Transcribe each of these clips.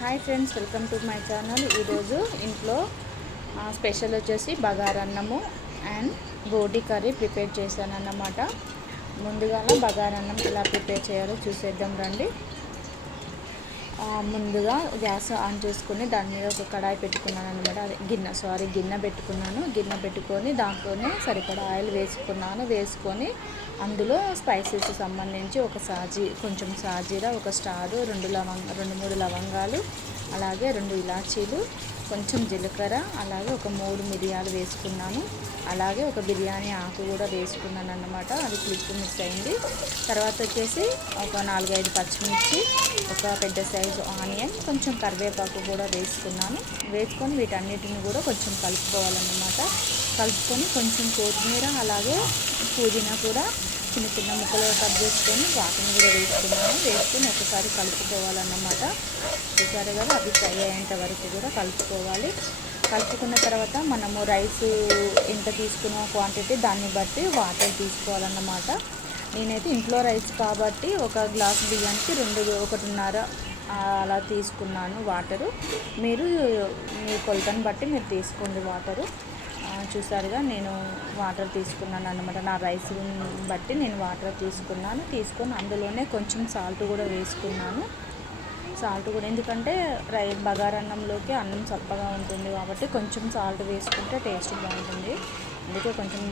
Hi friends welcome to my channel ఈరోజు ఇంట్లో special వచ్చేసి బగారన్నము అండ్ బోటి కర్రీ ప్రిపేర్ చేశాను అన్నమాట ముందుగా బగారన్నం ఎలా ప్రిపేర్ చేయాలో చూసేద్దాం రండి. ముందుగా గ్యాస్ ఆన్ చేసుకుని దాని మీద ఒక కడాయి పెట్టుకున్నాను అనమాట అదే గిన్నె సారీ గిన్నె పెట్టుకున్నాను. గిన్నె పెట్టుకొని దాంట్లోనే సరిపడా ఆయిల్ వేసుకున్నాను. వేసుకొని అందులో స్పైసెస్ సంబంధించి ఒక సాజీ కొంచెం సాజీరా ఒక స్టారు రెండు లవంగ రెండు మూడు లవంగాలు అలాగే రెండు ఇలాచీలు కొంచెం జీలకర్ర అలాగే ఒక మూడు మిరియాలు వేసుకున్నాను. అలాగే ఒక బిర్యానీ ఆకు కూడా వేసుకున్నాను అన్నమాట. అది క్లిప్ మిస్ అయింది. తర్వాత వచ్చేసి ఒక నాలుగైదు పచ్చిమిర్చి ఒక పెద్ద సైజు ఆనియన్ కొంచెం కరివేపాకు కూడా వేసుకున్నాను. వేసుకొని వీటన్నిటిని కూడా కొంచెం కలుపుకోవాలన్నమాట. కలుపుకొని కొంచెం కొత్తిమీర అలాగే పుదీనా కూడా చిన్న చిన్న ముక్కలుగా కట్ చేసుకొని వాటిని కూడా వేసుకున్నాను వేసుకొని ఒకసారి కలుపుకోవాలన్నమాట. చూసారు కదా అవి ఫ్రై అయ్యేంత వరకు కూడా కలుపుకోవాలి. కలుపుకున్న తర్వాత మనము రైస్ ఎంత తీసుకున్న క్వాంటిటీ దాన్ని బట్టి వాటర్ తీసుకోవాలన్నమాట. నేనైతే ఇంట్లో రైస్ కాబట్టి ఒక గ్లాస్ బియ్యానికి రెండు ఒకటిన్నర అలా తీసుకున్నాను వాటరు. మీరు మీ కొలతను బట్టి మీరు తీసుకోండి వాటరు. చూసారుగా నేను వాటర్ తీసుకున్నాను అన్నమాట. నా రైస్ బట్టి నేను వాటర్ తీసుకున్నాను. తీసుకొని అందులోనే కొంచెం సాల్ట్ కూడా వేసుకున్నాను. సాల్ట్ కూడా ఎందుకంటే రై బగారన్నంలోకి అన్నం చప్పగా ఉంటుంది కాబట్టి కొంచెం సాల్ట్ వేసుకుంటే టేస్ట్ బాగుంటుంది. అందుకే కొంచెం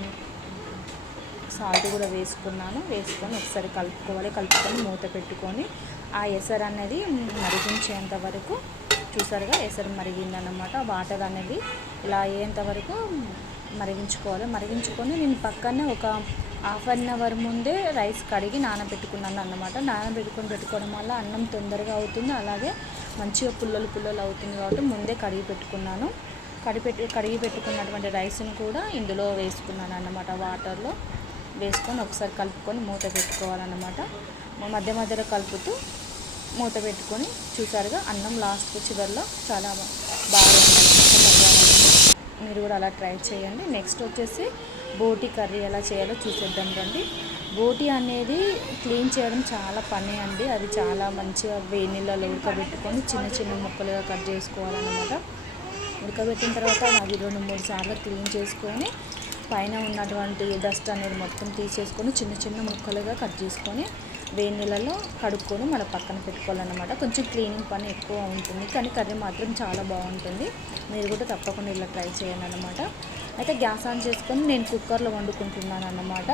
సాల్ట్ కూడా వేసుకున్నాను. వేసుకొని ఒకసారి కలుపుకోవాలి. కలుపుకొని మూత పెట్టుకొని ఆ ఎసరు అనేది మరిగించేంత వరకు చూసారుగా ఎసరు మరిగిందన్నమాట. వాటర్ అనేది ఇలా అయ్యేంత వరకు మరిగించుకోవాలి. మరిగించుకొని నేను పక్కనే ఒక హాఫ్ అన్ అవర్ ముందే రైస్ కడిగి నానబెట్టుకున్నాను అన్నమాట. నానబెట్టుకొని పెట్టుకోవడం వల్ల అన్నం తొందరగా అవుతుంది. అలాగే మంచిగా పుల్లలు పుల్లలు అవుతుంది కాబట్టి ముందే కడిగి పెట్టుకున్నాను. కడిగి కడిగి పెట్టుకున్నటువంటి రైస్ని కూడా ఇందులో వేసుకున్నాను అన్నమాట. వాటర్లో వేసుకొని ఒకసారి కలుపుకొని మూత పెట్టుకోవాలన్నమాట. మధ్య మధ్యలో కలుపుతూ మూత పెట్టుకొని చూసారుగా అన్నం లాస్ట్ చివరిలో చాలా బాగా మీరు కూడా అలా ట్రై చేయండి. నెక్స్ట్ వచ్చేసి బోటి కర్రీ ఎలా చేయాలో చూసేద్దాం రండి. బోటి అనేది క్లీన్ చేయడం చాలా పని అండి. అది చాలా మంచిగా వేడి నీళ్ళలో ఉడకబెట్టుకొని చిన్న చిన్న ముక్కలుగా కట్ చేసుకోవాలన్నమాట. ఉడకబెట్టిన తర్వాత అది రెండు మూడు సార్లు క్లీన్ చేసుకొని పైన ఉన్నటువంటి డస్ట్ అనేది మొత్తం తీసేసుకొని చిన్న చిన్న ముక్కలుగా కట్ చేసుకొని వేడి నీళ్ళలో కడుక్కొని మన పక్కన పెట్టుకోవాలన్నమాట. కొంచెం క్లీనింగ్ పని ఎక్కువ ఉంటుంది కానీ కర్రీ మాత్రం చాలా బాగుంటుంది. మీరు కూడా తప్పకుండా ఇలా ట్రై చేయండి అనమాట అయితే గ్యాస్ ఆన్ చేసుకొని నేను కుక్కర్లో వండుకుంటున్నాను అన్నమాట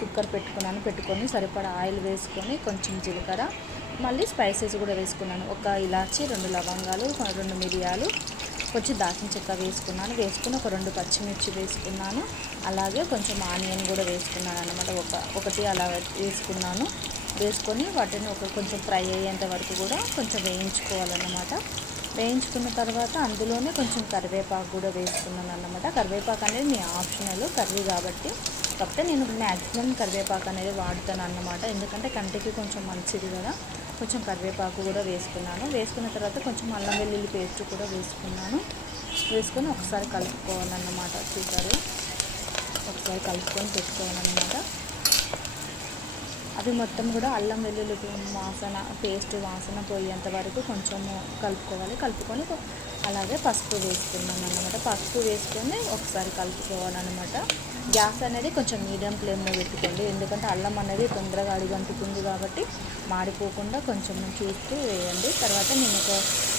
కుక్కర్ పెట్టుకున్నాను పెట్టుకొని సరిపడా ఆయిల్ వేసుకొని కొంచెం జీలకర్ర మళ్ళీ స్పైసెస్ కూడా వేసుకున్నాను. ఒక ఇలాచి రెండు లవంగాలు రెండు మిరియాలు కొంచెం దాచిన చెక్క వేసుకున్నాను. వేసుకుని ఒక రెండు పచ్చిమిర్చి వేసుకున్నాను. అలాగే కొంచెం ఆనియన్ కూడా వేసుకున్నాను అనమాట ఒక ఒకటి అలా వేసుకున్నాను. వేసుకొని వాటిని ఒక కొంచెం ఫ్రై అయ్యేంత వరకు కూడా కొంచెం వేయించుకోవాలన్నమాట. వేయించుకున్న తర్వాత అందులోనే కొంచెం కరివేపాకు కూడా వేసుకున్నాను అన్నమాట. కరివేపాకు అనేది మీ ఆప్షనల్ కర్రీ కాబట్టి. కాకపోతే నేను మ్యాక్సిమం కరివేపాకు అనేది వాడుతాను అన్నమాట. ఎందుకంటే కంటికి కొంచెం మంచిది కదా. కొంచెం కరివేపాకు కూడా వేసుకున్నాను. వేసుకున్న తర్వాత కొంచెం అల్లం వెల్లుల్లి పేస్ట్ కూడా వేసుకున్నాను. వేసుకొని ఒకసారి కలుపుకోవాలన్నమాట చూసారు? ఒకసారి కలుపుకొని పెట్టుకోవాలన్నమాట. అవి మొత్తం కూడా అల్లం వెల్లుల్లి వాసన పేస్ట్ వాసన పోయేంత వరకు కొంచెము కలుపుకోవాలి. కలుపుకొని అలాగే పసుపు వేసుకున్నాను అన్నమాట పసుపు వేసుకొని ఒకసారి కలుపుకోవాలన్నమాట. గ్యాస్ అనేది కొంచెం మీడియం ఫ్లేమ్లో పెట్టుకోండి. ఎందుకంటే అల్లం అనేది తొందరగా అడుగంటుతుంది కాబట్టి మాడిపోకుండా కొంచెం చూస్తూ వేయండి. తర్వాత నేను ఒక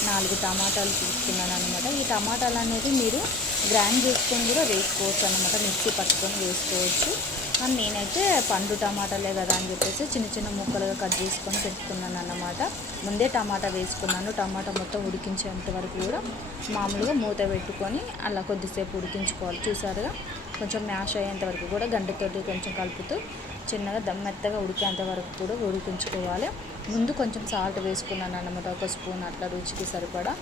నాలుగు టమాటాలు తీసుకున్నాను అనమాట ఈ టమాటాలు అనేది మీరు గ్రైండ్ చేసుకొని కూడా వేసుకోవచ్చు అనమాట మిక్సీ పట్టుకొని వేసుకోవచ్చు. కానీ నేనైతే పండు టమాటాలే కదా అని చెప్పేసి చిన్న చిన్న ముక్కలుగా కట్ చేసుకొని పెట్టుకున్నాను అన్నమాట. ముందే టమాటా వేసుకున్నాను. టమాటా మొత్తం ఉడికించేంత వరకు కూడా మామూలుగా మూత పెట్టుకొని అలా కొద్దిసేపు ఉడికించుకోవాలి. చూసారుగా? కొంచెం మ్యాష్ అయ్యేంత వరకు కూడా గంటతోటి కొంచెం కలుపుతూ చిన్నగా దమ్ మెత్తగా ఉడికేంత వరకు కూడా ఉడికించుకోవాలి. ముందు కొంచెం సాల్ట్ వేసుకున్నాను అన్నమాట ఒక స్పూన్ అట్లా రుచికి సరిపడా.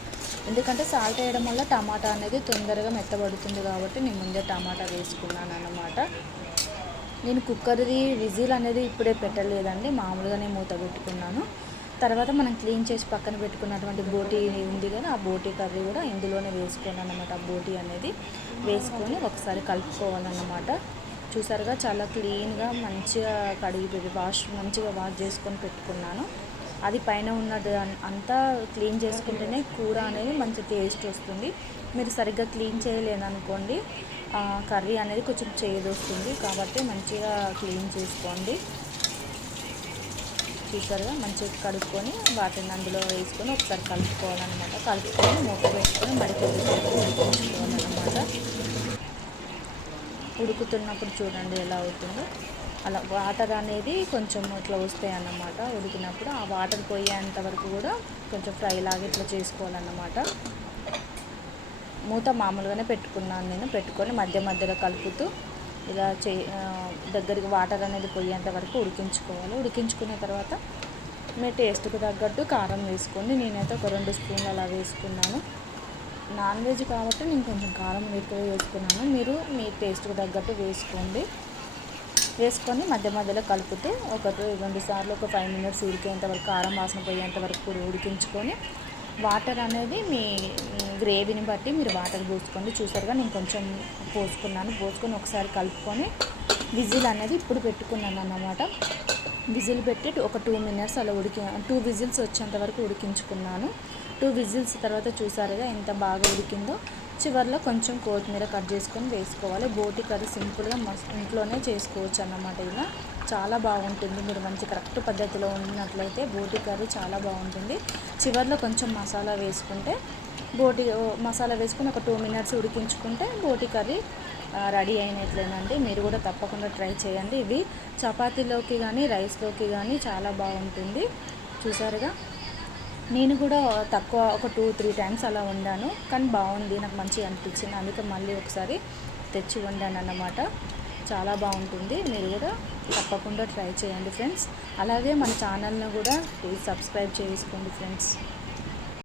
ఎందుకంటే సాల్ట్ వేయడం వల్ల టమాటా అనేది తొందరగా మెత్తబడుతుంది కాబట్టి నేను ముందే టమాటా వేసుకున్నాను అన్నమాట. నేను కుక్కర్ది విజిల్ అనేది ఇప్పుడే పెట్టలేదండి మామూలుగానే మూత పెట్టుకున్నాను. తర్వాత మనం క్లీన్ చేసి పక్కన పెట్టుకున్నటువంటి బోటీ ఉంది కానీ ఆ బోటీ కర్రీ కూడా ఇందులోనే వేసుకోవాలి అన్నమాట ఆ బోటీ అనేది వేసుకొని ఒకసారి కలుపుకోవాలన్నమాట. చూసారుగా చాలా క్లీన్గా మంచిగా కడిగి పెట్టి వాష్ మంచిగా వాష్ చేసుకొని పెట్టుకున్నాను. అది పైన ఉన్నది అన్- అంతా క్లీన్ చేసుకుంటేనే కూర అనేది మంచి టేస్ట్ వస్తుంది. మీరు సరిగ్గా క్లీన్ చేయలేదనుకోండి కర్రీ అనేది కొంచెం చేదు వస్తుంది కాబట్టి మంచిగా క్లీన్ చేసుకోండి. చూసారుగా మంచిగా కడుక్కొని వాటిని అందులో వేసుకొని ఒకసారి కలుపుకోవాలన్నమాట. కలుపుకొని మూత వేసుకొని మరి కొద్దిసేపు ఉడికించుకోవాలన్నమాట. ఉడుకుతున్నప్పుడు చూడండి ఎలా అవుతుందో. అలా వాటర్ అనేది కొంచెం ఇట్లా వస్తాయి అన్నమాట ఉడికినప్పుడు ఆ వాటర్ పోయేంత వరకు కూడా కొంచెం ఫ్రై లాగా ఇట్లా చేసుకోవాలన్నమాట. మూత మామూలుగానే పెట్టుకున్నాను నేను. పెట్టుకొని మధ్య మధ్యలో కలుపుతూ ఇలా చే దగ్గరికి వాటర్ అనేది పోయేంత వరకు ఉడికించుకోవాలి. ఉడికించుకున్న తర్వాత మీ టేస్ట్కి తగ్గట్టు కారం వేసుకోండి. నేనైతే ఒక రెండు స్పూన్లు అలా వేసుకున్నాను. నాన్ వెజ్ కాబట్టి నేను కొంచెం కారం ఎక్కువ వేసుకున్నాను. మీరు మీ టేస్ట్కి తగ్గట్టు వేసుకోండి. వేసుకొని మధ్య మధ్యలో కలుపుతూ ఒక రెండు సార్లు ఒక ఫైవ్ మినిట్స్ ఉడికేంత వరకు కారం వాసన పోయేంత వరకు కూడా ఉడికించుకొని వాటర్ అనేది మీ గ్రేవీని బట్టి మీరు వాటర్ పోసుకోండి. చూసారుగా నేను కొంచెం పోసుకున్నాను. పోసుకొని ఒకసారి కలుపుకొని విజిల్ అనేది ఇప్పుడు పెట్టుకున్నాను అన్నమాట. విజిల్ పెట్టి ఒక టూ మినిట్స్ అలా ఉడికి టూ విజిల్స్ వచ్చేంత వరకు ఉడికించుకున్నాను. టూ విజిల్స్ తర్వాత చూసారుగా ఎంత బాగా ఉడికిందో. చివరిలో కొంచెం కొత్తిమీర కట్ చేసుకొని వేసుకోవాలి. బోటి కర్రీ సింపుల్గా మస్ ఇంట్లోనే చేసుకోవచ్చు అన్నమాట ఇలా. చాలా బాగుంటుంది. మీరు మంచి కరెక్ట్ పద్ధతిలో ఉన్నట్లయితే బోటి కర్రీ చాలా బాగుంటుంది. చివరిలో కొంచెం మసాలా వేసుకుంటే బోటి మసాలా వేసుకుని ఒక టూ మినిట్స్ ఉడికించుకుంటే బోటి కర్రీ రెడీ అయినట్లేనండి. మీరు కూడా తప్పకుండా ట్రై చేయండి. ఇవి చపాతీలోకి కానీ రైస్లోకి కానీ చాలా బాగుంటుంది. చూసారుగా? నేను కూడా తక్కువ ఒక టూ త్రీ టైమ్స్ అలా వండాను. కానీ బాగుంది. నాకు మంచిగా అనిపించింది. అందుకే మళ్ళీ ఒకసారి తెచ్చి వండాను అన్నమాట చాలా బాగుంటుంది. మీరు కూడా తప్పకుండా ట్రై చేయండి ఫ్రెండ్స్. అలాగే మన ఛానల్ని కూడా ప్లీజ్ సబ్స్క్రైబ్ చేసుకోండి ఫ్రెండ్స్.